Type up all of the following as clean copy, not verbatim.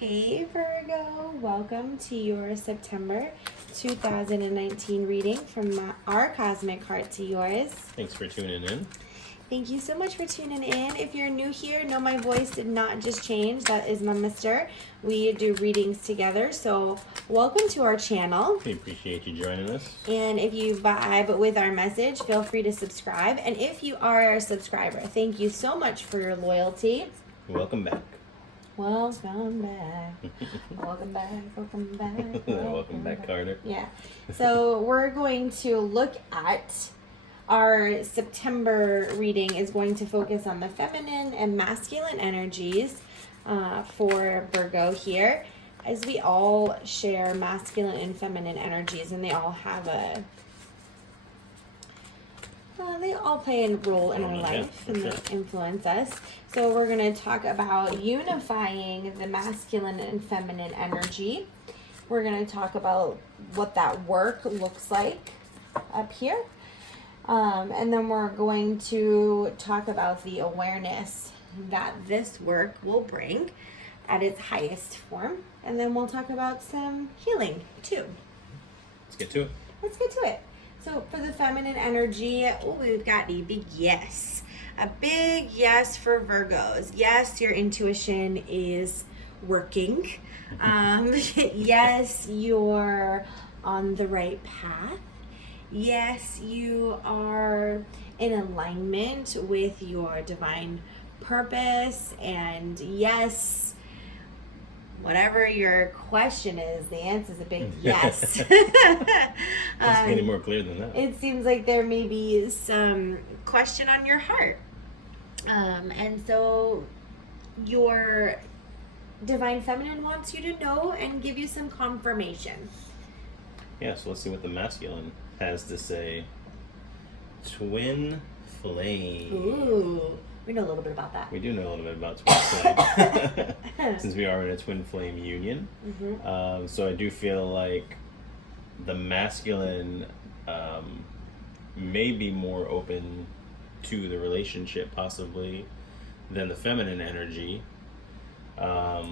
Hey Virgo, welcome to your September 2019 reading from our cosmic heart to yours. Thanks for tuning in. Thank you so much for tuning in. If you're new here, know my voice did not just change. That is my mister. We do readings together, so welcome to our channel. We appreciate you joining us. And if you vibe with our message, feel free to subscribe. And if you are a subscriber, thank you so much for your loyalty. Welcome back. Welcome back. Welcome back. Welcome back. Welcome back, Carter. Yeah. So we're going to look at our September reading is going to focus on the feminine and masculine energies for Virgo here, as we all share masculine and feminine energies, and they all have they all play a role in our life and they influence us. So we're going to talk about unifying the masculine and feminine energy. We're going to talk about what that work looks like up here. And then we're going to talk about the awareness that this work will bring at its highest form. And then we'll talk about some healing too. Let's get to it. Let's get to it. So for the feminine energy, we've got a big yes. A big yes for Virgos. Yes, your intuition is working. Yes, you're on the right path. Yes, you are in alignment with your divine purpose. And yes, whatever your question is, the answer is a big yes. It's any more clear than that. It seems like there may be some question on your heart. And so your divine feminine wants you to know and give you some confirmation. Yeah, so let's see what the masculine has to say. Twin flame. Ooh, we know a little bit about that. We do know a little bit about twin flame since we are in a twin flame union. Mm-hmm. So I do feel like the masculine may be more open to the relationship possibly than the feminine energy.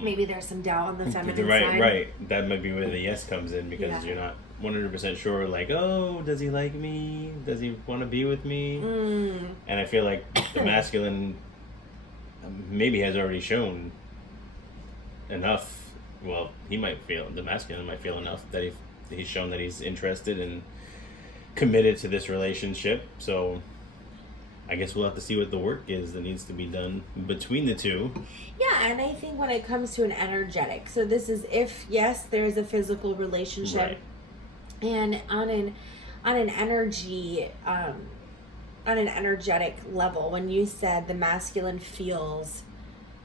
Maybe there's some doubt on the feminine right, side. Right. That might be where the yes comes in because Yeah. you're not 100% sure, like, oh, does he like me? Does he want to be with me? And I feel like the masculine maybe has already shown enough. Well, the masculine might feel enough that he's shown that he's interested and committed to this relationship. So I guess we'll have to see what the work is that needs to be done between the two. Yeah, and I think when it comes to an energetic, so this is if, yes, there's a physical relationship. Right. And on an energy, on an energetic level, when you said the masculine feels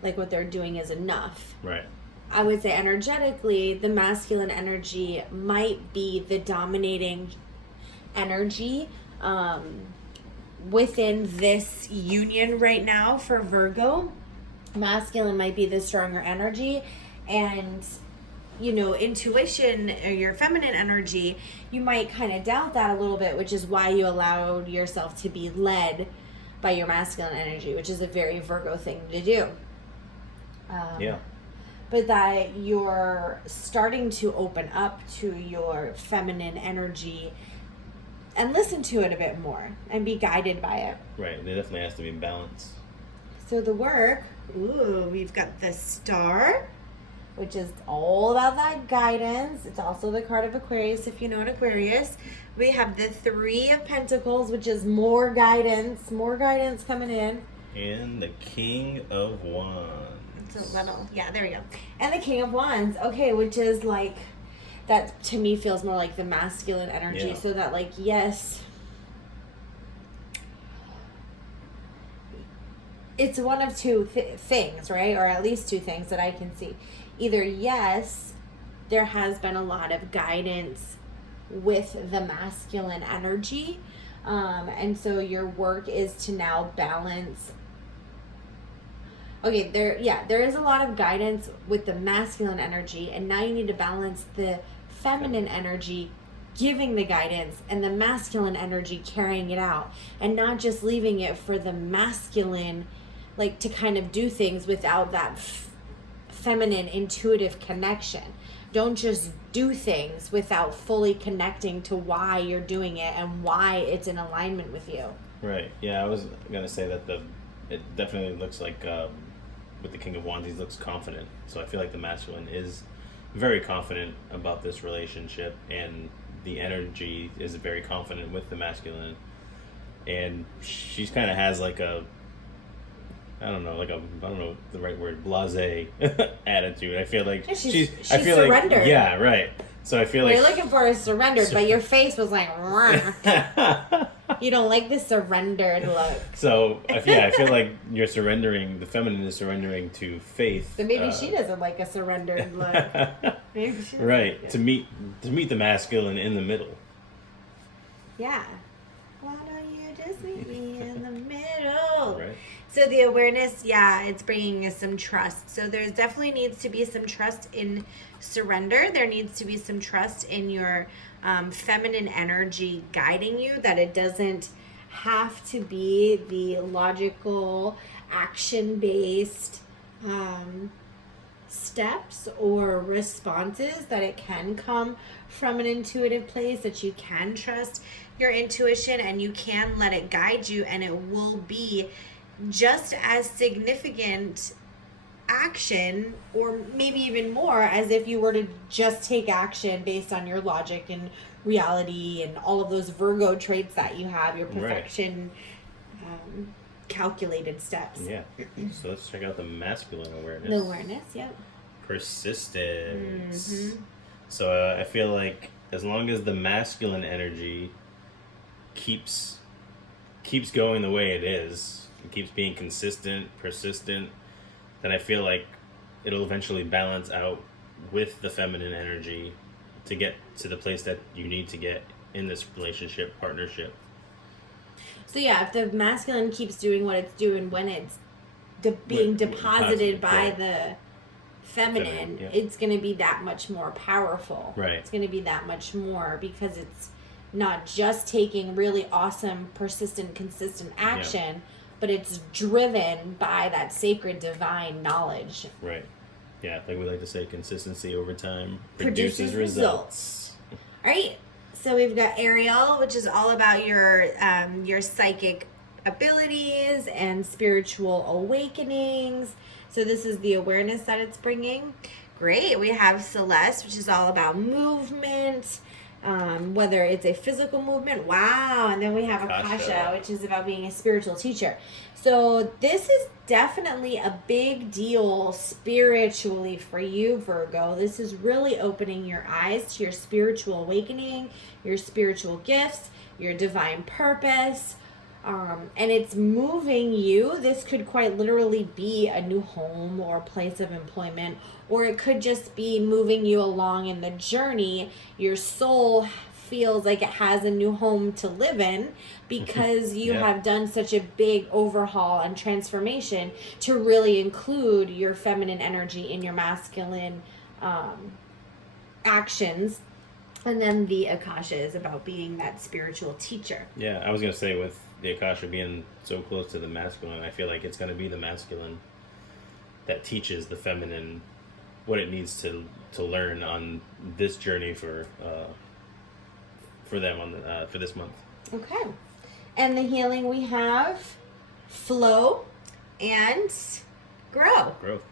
like what they're doing is enough, Right. I would say energetically, the masculine energy might be the dominating energy within this union right now for Virgo. Masculine might be the stronger energy, and intuition or your feminine energy, you might kind of doubt that a little bit, which is why you allowed yourself to be led by your masculine energy, which is a very Virgo thing to do. Yeah. But that you're starting to open up to your feminine energy and listen to it a bit more and be guided by it. Right. There definitely has to be balance. So the work, we've got the Star, which is all about that guidance. It's also the card of Aquarius, if you know an Aquarius. We have the Three of Pentacles, which is more guidance coming in. And the King of Wands. It's a little, yeah, there we go. And the King of Wands, okay, which is like, that to me feels more like the masculine energy. Yeah. So that, like, yes, it's one of two things, right? Or at least two things that I can see. Either, yes, there has been a lot of guidance with the masculine energy. And so your work is to now balance. Okay, there is a lot of guidance with the masculine energy. And now you need to balance the feminine energy giving the guidance and the masculine energy carrying it out. And not just leaving it for the masculine, like, to kind of do things without that feminine intuitive connection. Don't just do things without fully connecting to why you're doing it and why it's in alignment with you. Right. Yeah, I was gonna say that it definitely looks like with the King of Wands, he looks confident. So I feel like the masculine is very confident about this relationship, and the energy is very confident with the masculine. And she's kind of has like I don't know the right word, blasé attitude. I feel like she's I feel surrendered. Like, yeah, right. So I feel what like you're looking for is surrendered, but your face was like, you don't like the surrendered look. So I feel like you're surrendering. The feminine is surrendering to faith. So maybe she doesn't like a surrendered look. Maybe she right. Like to meet the masculine in the middle. Yeah. Why don't you just meet me in the middle? Right. So the awareness, yeah, it's bringing us some trust. So there's definitely needs to be some trust in surrender. There needs to be some trust in your feminine energy guiding you, that it doesn't have to be the logical, action-based steps or responses, that it can come from an intuitive place, that you can trust your intuition and you can let it guide you, and it will be just as significant action, or maybe even more, as if you were to just take action based on your logic and reality and all of those Virgo traits that you have, your perfection, calculated steps. Yeah. So let's check out the masculine awareness. The awareness, yep. Persistence. Mm-hmm. So I feel like as long as the masculine energy keeps going the way it is, it keeps being consistent, persistent, then I feel like it'll eventually balance out with the feminine energy to get to the place that you need to get in this relationship, partnership. So yeah, if the masculine keeps doing what it's doing when it's being deposited by the feminine, it's going to be that much more powerful. Right. It's going to be that much more, because it's not just taking really awesome, persistent, consistent action, but it's driven by that sacred divine knowledge. Right. Yeah, like we like to say, consistency over time produces results. All right. So we've got Ariel, which is all about your psychic abilities and spiritual awakenings. So this is the awareness that it's bringing. Great. We have Celeste, which is all about movement, whether it's a physical movement. Wow. And then we have Akasha, which is about being a spiritual teacher. So this is definitely a big deal spiritually for you, Virgo. This is really opening your eyes to your spiritual awakening, your spiritual gifts, your divine purpose. And it's moving you. This could quite literally be a new home or a place of employment, or it could just be moving you along in the journey. Your soul feels like it has a new home to live in, because you have done such a big overhaul and transformation to really include your feminine energy in your masculine actions. And then the Akasha is about being that spiritual teacher. Yeah, I was going to say, with the Akasha being so close to the masculine, I feel like it's going to be the masculine that teaches the feminine what it needs to learn on this journey for them on for this month. Okay. And the healing, we have flow and grow. Growth.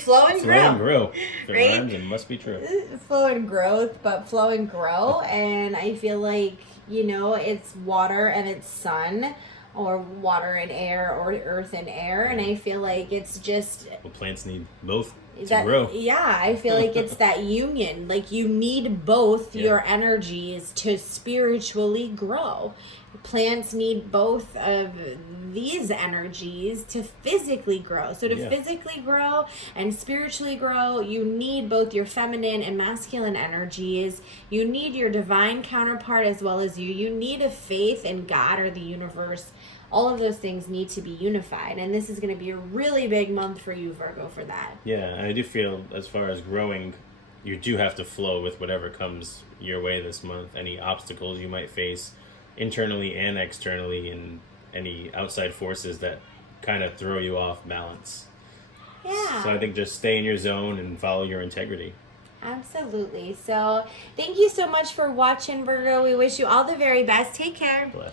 Flow and grow. Flow and grow. If it right? rhymes, it must be true. Flow and growth, but flow and grow. And I feel like, it's water and it's sun, or water and air, or earth and air. And I feel like it's just... Well, plants need both to grow. Yeah, I feel like it's that union. Like, you need both your energies to spiritually grow. Plants need both of these energies to physically grow. So to physically grow and spiritually grow, you need both your feminine and masculine energies. You need your divine counterpart as well as you. You need a faith in God or the universe. All of those things need to be unified. And this is going to be a really big month for you, Virgo, for that. Yeah, and I do feel, as far as growing, you do have to flow with whatever comes your way this month. Any obstacles you might face internally and externally, and any outside forces that kind of throw you off balance. Yeah. So I think just stay in your zone and follow your integrity. Absolutely. So thank you so much for watching, Virgo. We wish you all the very best. Take care. Bless.